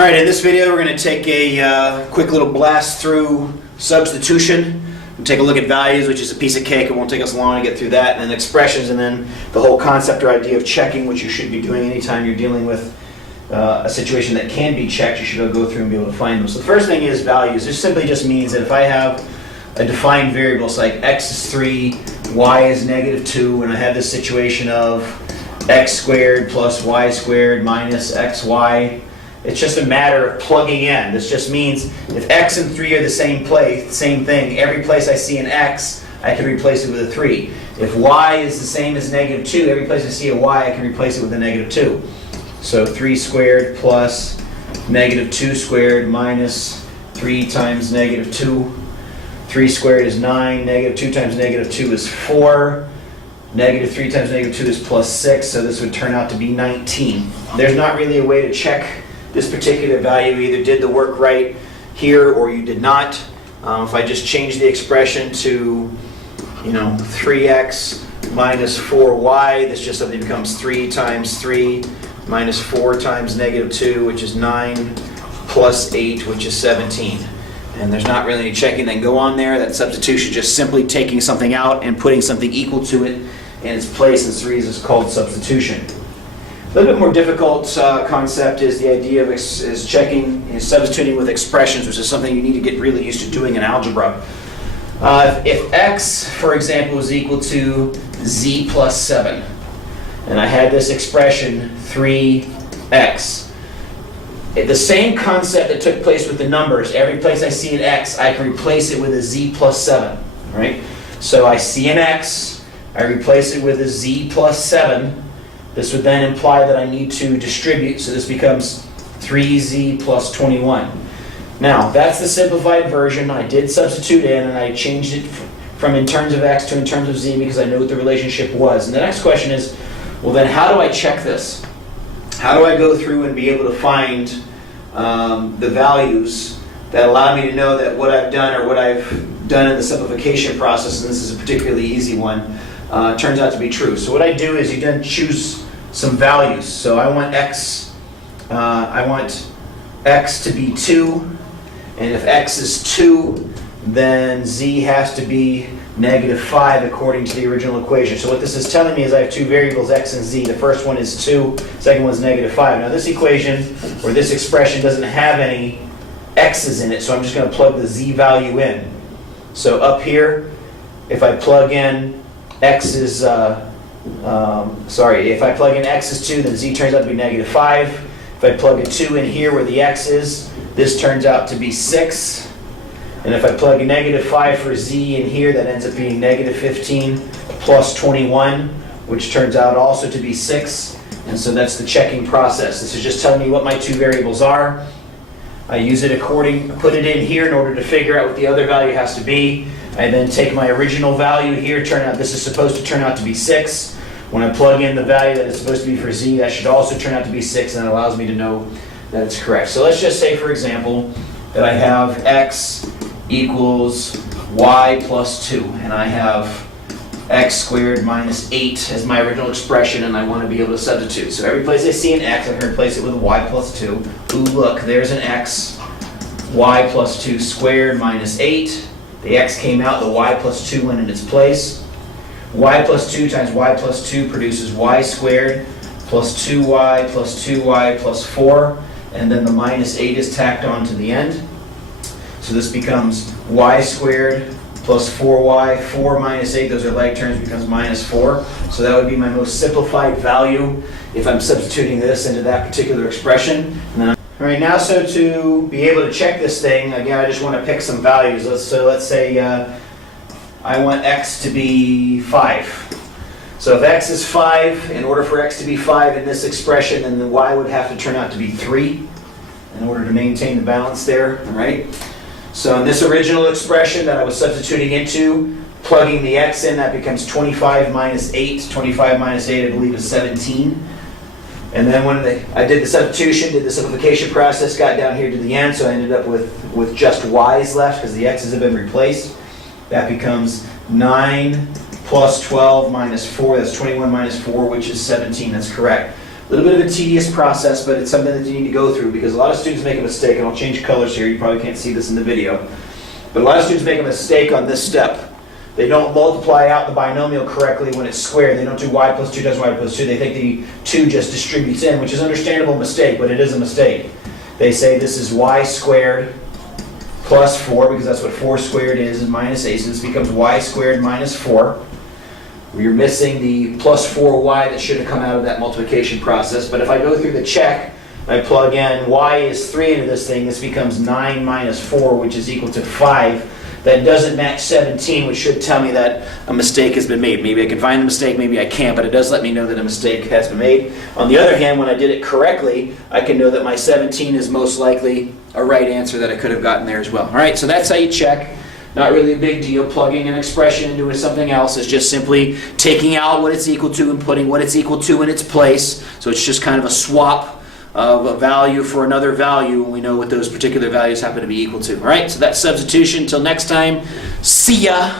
All right, in this video we're going to take a quick little blast through substitution. We'll take a look at values, which is a piece of cake. It won't take us long to get through that, and then expressions, and then the whole concept or idea of checking, which you should be doing anytime you're dealing with a situation that can be checked. You should go through and be able to find them. So the first thing is values. This simply just means that if I have a defined variable, so like x is 3, y is -2, and I have this situation of x squared plus y squared minus xy, it's just a matter of plugging in. This just means if x and 3 are the same place, same thing, every place I see an x, I can replace it with a 3. If y is the same as -2, every place I see a y, I can replace it with a -2. So 3 squared plus -2 squared minus 3 times -2. 3 squared is 9, -2 times -2 is 4. -3 times -2 is plus 6, so this would turn out to be 19. There's not really a way to check this particular value. You either did the work right here or you did not. If I just change the expression to, 3x minus 4y, this just simply becomes 3 times 3 minus 4 times -2, which is 9, plus 8, which is 17. And there's not really any checking that can go on there. That substitution, just simply taking something out and putting something equal to it in its place. This reason is called substitution. A little bit more difficult concept is the idea of substituting with expressions, which is something you need to get really used to doing in algebra. If x, for example, is equal to z plus 7, and I had this expression 3x, the same concept that took place with the numbers, every place I see an x, I can replace it with a z plus 7, right? So I see an x, I replace it with a z plus 7. This would then imply that I need to distribute, so this becomes 3z plus 21. Now, that's the simplified version. I did substitute in, and I changed it from in terms of x to in terms of z because I knew what the relationship was. And the next question is, well then, how do I check this? How do I go through and be able to find the values that allow me to know that what I've done or what I've done in the simplification process, and this is a particularly easy one, turns out to be true. So what I do is you then choose some values. So I want x to be 2, and if x is 2, then z has to be -5 according to the original equation. So what this is telling me is I have two variables, x and z. The first one is 2, the second one is -5. Now this equation, or this expression, doesn't have any x's in it, so I'm just going to plug the z value in. So up here, if I plug in x is, if I plug in x is 2, then z turns out to be -5. If I plug a 2 in here where the x is, this turns out to be 6. And if I plug a -5 for z in here, that ends up being -15 plus 21, which turns out also to be 6. And so that's the checking process. This is just telling me what my two variables are. I use it put it in here in order to figure out what the other value has to be. I then take my original value here, this is supposed to turn out to be 6. When I plug in the value that it's supposed to be for z, that should also turn out to be 6, and it allows me to know that it's correct. So let's just say, for example, that I have x equals y plus 2, and I have x squared minus 8 as my original expression, and I want to be able to substitute. So every place I see an x, I can replace it with y plus 2. Ooh, look, there's an x, y plus 2 squared minus 8. The x came out, the y plus 2 went in its place. Y plus 2 times y plus 2 produces y squared plus 2y plus 2y plus 4, and then the minus 8 is tacked on to the end. So this becomes y squared plus 4y, 4 minus 8, those are like terms, becomes -4. So that would be my most simplified value if I'm substituting this into that particular expression. All right, now so to be able to check this thing, again, I just want to pick some values. Let's say I want x to be 5. So if x is 5, in order for x to be 5 in this expression, then the y would have to turn out to be 3 in order to maintain the balance there, all right? So in this original expression that I was substituting into, plugging the x in, that becomes 25 minus 8. 25 minus 8, I believe, is 17. And then when I did the substitution, did the simplification process, got down here to the end, so I ended up with just y's left because the x's have been replaced. That becomes 9 plus 12 minus 4, that's 21 minus 4, which is 17, that's correct. A little bit of a tedious process, but it's something that you need to go through because a lot of students make a mistake, and I'll change colors here, you probably can't see this in the video, but a lot of students make a mistake on this step. They don't multiply out the binomial correctly when it's squared. They don't do y plus 2 times y plus 2. They think the 2 just distributes in, which is an understandable mistake, but it is a mistake. They say this is y squared plus 4, because that's what 4 squared is, and minus 8, so this becomes y squared minus 4. You're missing the plus 4y that should have come out of that multiplication process. But if I go through the check, I plug in y is 3 into this thing, this becomes 9 minus 4, which is equal to 5. That doesn't match 17, which should tell me that a mistake has been made. Maybe I can find the mistake, maybe I can't, but it does let me know that a mistake has been made. On the other hand, when I did it correctly, I can know that my 17 is most likely a right answer that I could have gotten there as well. All right, so that's how you check. Not really a big deal. Plugging an expression into something else is just simply taking out what it's equal to and putting what it's equal to in its place. So it's just kind of a swap of a value for another value, and we know what those particular values happen to be equal to. All right, so that's substitution. Until next time, see ya.